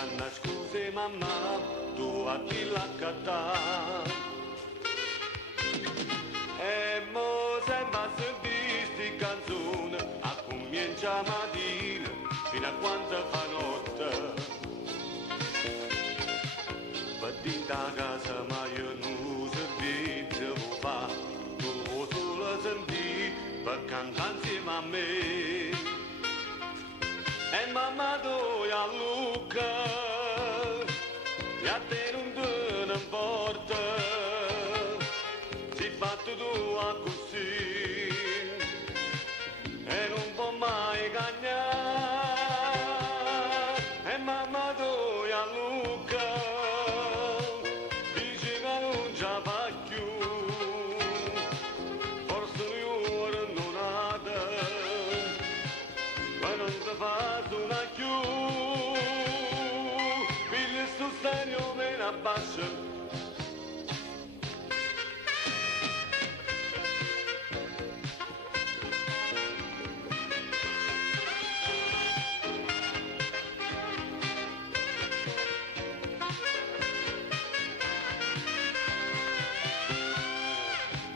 Anna scusi mamma, tu a chi la cattà. E mo sembra sentire sti canzoni, a comincia mattina, fino a quando fa notte. Per da casa ma io non servizio fa, tu solo senti per cantare insieme a me. E mamma tu a Luca, e a te non te ne importa, si fatto tu a così, e non può mai cagnare. E mamma tu a Luca, dice che non ce la fa più, forse io non ha ma non ti fa una più, figlio sto serio me ne abbassa.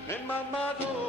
E mamma tu